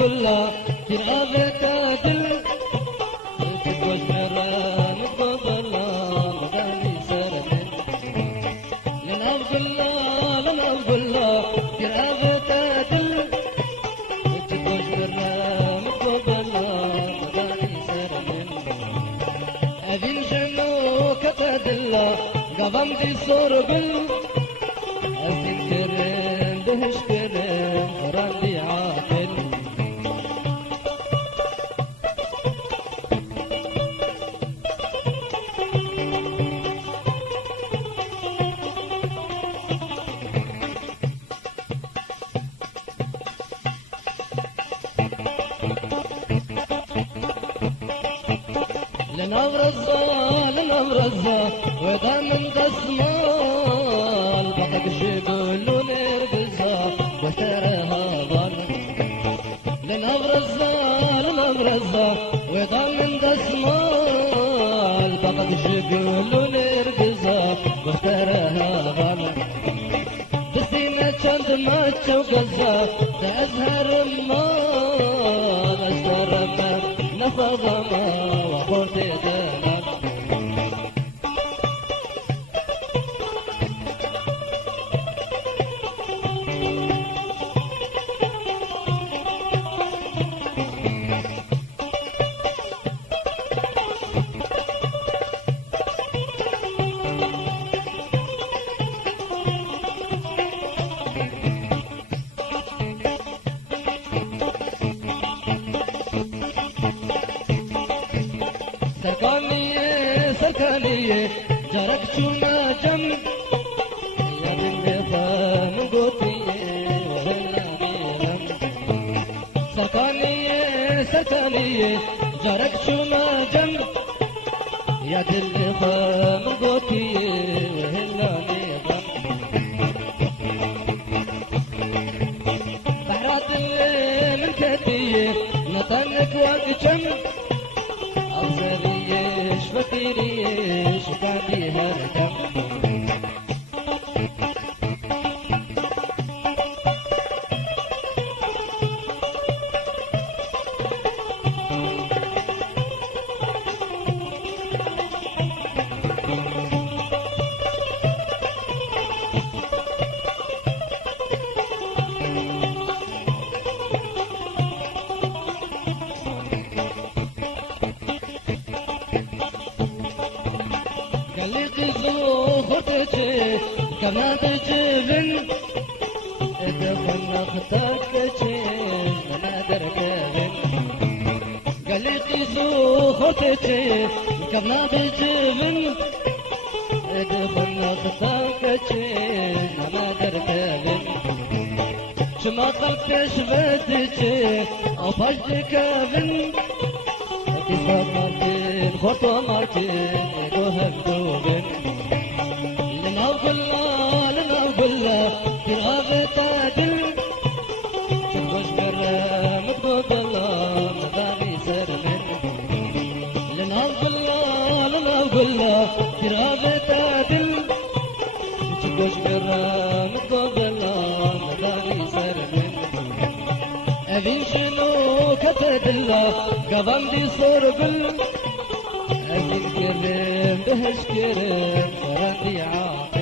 كلها ترابة دل تبوش مران قبلا مداني سرمن لنا كلها ترابة دل تبوش مران قبلا مداني سرمن أبين جنو كتدلا قبم دي صور بل أزين كرم دهش كرم فران دي عاقل لنبرزة ودا من دسمال بقى جبل ونربزة وترها ظل لنبرزة ودا من دسمال بقى جبل ونربزة وترها ظل بسيمة شند ما تشوقزة تأزهر المال أشترمت نفضما وقلت دانا سركانية جارك شوما جم يا بالنظام قوتية وهلا بيلم سركانية جارك شوما جم يا بالنظام قوتية وهلا بيلم بحرات من كتية نطنك وقت أبصريش فكريش وقعدي هركم كما تجبن ادخل نختك تشين انا دركبن قلتي سوختك كما تجبن ادخل نختك تشين انا دركبن شما قلتش بدك او فجدك بن اتفاق مارتين خطوة مارتين ايقوهم دوبن لنا كلها ترغب تعدل تبغش برا مطلوب الله مداني سرمن لنا كلها ترغب تعدل تبغش برا مطلوب الله مداني سرمن أبين شنو كتد الله قبم دي صور بل أبين كرم دهش كرم فرندي عاقل